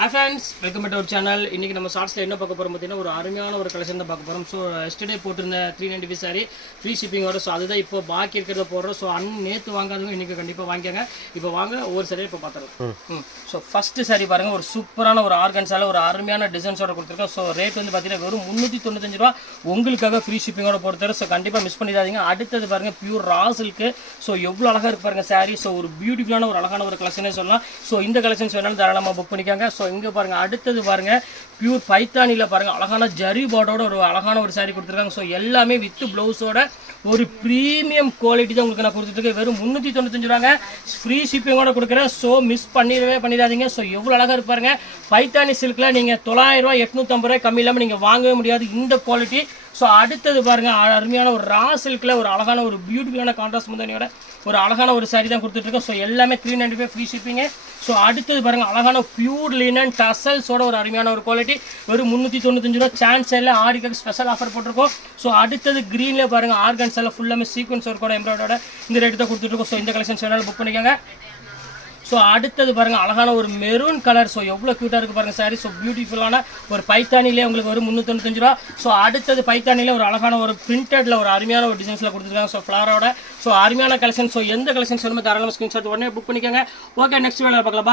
Hi friends, welcome back to our channel. இன்னைக்கு நம்ம ஷார்ட்ஸ்ல என்ன பார்க்க போறோம் பார்த்தீங்கன்னா ஒரு அருமையான ஒரு கலெக்ஷன் தான் பார்க்க போறோம். ஸோ எஸ்டர்டே போட்டிருந்த 395 சாரி ஃப்ரீ ஷிப்பிங் வரும். ஸோ அதுதான் இப்போ பாக்கி இருக்கிறத போடுறோம். ஸோ நேற்று வாங்காதவங்க இன்னைக்கு கண்டிப்பாக வாங்கிக்கோங்க. இப்போ வாங்க ஒவ்வொரு சாரியை இப்போ பார்த்துருவோம். ஸோ ஃபர்ஸ்ட் சாரி பாருங்க, ஒரு சூப்பரான ஒரு ஆர்கன்ஸால ஒரு அருமையான டிசைன்ஸோட கொடுத்துருக்கோம். ஸோ ரேட் வந்து பார்த்தீங்கன்னா வெறும் 395 ரூபா உங்களுக்காக ஃப்ரீ ஷிப்பிங்கோட பொறுத்தவரை. ஸோ கண்டிப்பாக மிஸ் பண்ணிடாதீங்க. அடுத்தது பாருங்க பியூர் ரா சில்க்கு. ஸோ எவ்வளோ அழகாக இருக்கு பாருங்க சாரி. ஸோ ஒரு பியூட்டிஃபுல்லான ஒரு அழகான ஒரு கலெக்ஷனே சொல்லலாம். ஸோ இந்த கலெக்ஷன்ஸ் வேணாலும் தாராளமாக புக் பண்ணிக்காங்க. ஸோ இங்கே பாருங்க அடுத்தது பாருங்க பியூர் பைத்தானில பாருங்க அழகான ஜரி பார்டரோட ஒரு அழகான ஒரு சாரி கொடுத்துருக்காங்க. ஸோ எல்லாமே வித் பிளவுஸோட ஒரு ப்ரீமியம் குவாலிட்டி தான் உங்களுக்கு நான் கொடுத்துருக்கேன். வெறும் 395 ரூபாங்க ஃப்ரீ ஷிப்பிங்கோட கொடுக்குறேன். ஸோ மிஸ் பண்ணிடாதீங்க. ஸோ எவ்வளோ அழகாக இருப்பாருங்க. பைத்தானி சில்கில் நீங்கள் 900 ரூபா 850 ரூபாய் கம்மி இல்லாமல் நீங்கள் வாங்கவே முடியாது இந்த குவாலிட்டி. ஸோ அடுத்தது பாருங்க அருமையான ஒரு ரா சில்கில் ஒரு அழகான ஒரு பியூட்டிஃபுல்லான கான்ட்ராஸ்ட் முந்தனியோட ஒரு அழகான ஒரு சாரி தான் கொடுத்துட்ருக்கோம். ஸோ எல்லாமே 395 ஃப்ரீ ஷிப்பிங்கு. ஸோ அடுத்தது பாருங்க அழகான பியூர் லினன் டசல்ஸோட ஒரு அருமையான ஒரு குவாலிட்டி வெறும் 395 ரூபா. சான்ஸ் எல்லாம் ஆடிக்கு ஸ்பெஷல் ஆஃபர் போட்டிருக்கோம். ஸோ அடுத்தது க்ரீன்ல பாருங்க ஆர்கன்ஸ் எல்லாம் ஃபுல்லாமே சீக்வன்ஸ் ஒர்க்கோட எம்ப்ராய்டரோட இந்த ரேட்டு தான் கொடுத்துட்ருக்கோம். ஸோ இந்த கலெக்ஷன்ஸ் வேணாலும் புக் பண்ணிக்கோங்க. ஸோ அடுத்தது பாருங்க அழகான ஒரு மெரூன் கலர். ஸோ எவ்வளோ க்யூட்டாக இருக்குது பாருங்க சாரி. ஸோ பியூட்டிஃபுல்லான ஒரு பைத்தானிலே உங்களுக்கு ஒரு 395 ரூபா. ஸோ அடுத்தது பைத்தானிலே ஒரு அழகான ஒரு பிரிண்டட்ல ஒரு அருமையான ஒரு டிசைன்ஸில் கொடுத்துருக்காங்க. ஸோ ஃப்ளாரோட ஸோ அருமையான கலெக்ஷன். ஸோ எந்த கலெக்ஷன்ஸ் வேணுமோ தாராளமாக ஸ்கிரீன்ஷாட் உடனே புக் பண்ணிக்கோங்க. ஓகே, நெக்ஸ்ட் வேலை பார்க்கலாம்.